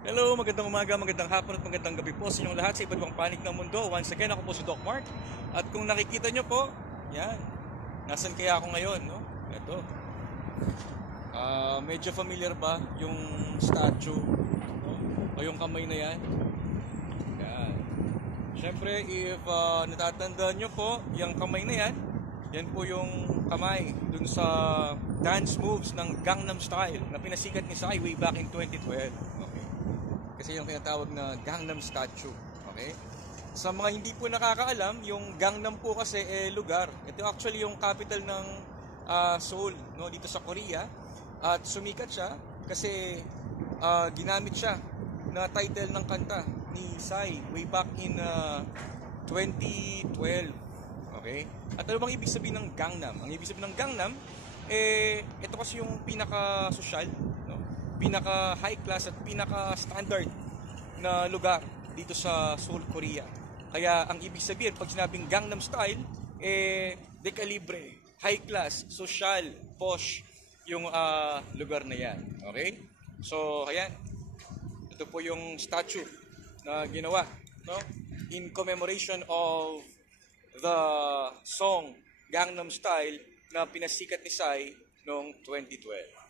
Hello, magandang umaga, magandang hapon at magandang gabi po sa inyong lahat sa iba't ibang panig ng mundo. Once again, ako po si Doc Mark. At kung nakikita nyo po, yan, nasan kaya ako ngayon, no? Ito. Medyo familiar ba yung statue, no? O yung kamay na yan? Yan. Siyempre, if natatandaan nyo po, yung kamay na yan, yan po yung kamay dun sa dance moves ng Gangnam Style na pinasikat ni Psy way back in 2012. Okay. Kasi yung tinatawag na Gangnam Statue. Okay? Sa mga hindi po nakakaalam, yung Gangnam po kasi lugar. Ito actually yung capital ng Seoul, no, dito sa Korea. At sumikat siya kasi ginamit siya na title ng kanta ni Psy way back in 2012. Okay? At ano bang ibig sabihin ng Gangnam? Ang ibig sabihin ng Gangnam, ito kasi yung pinaka-social, no? Pinaka-high class at pinaka-standard na lugar dito sa Seoul, Korea. Kaya ang ibig sabihin, pag sinabing Gangnam Style, dekalibre, high class, social, posh, yung lugar na yan. Okay? So, ayan. Ito po yung statue na ginawa, no? In commemoration of the song Gangnam Style na pinasikat ni Psy noong 2012.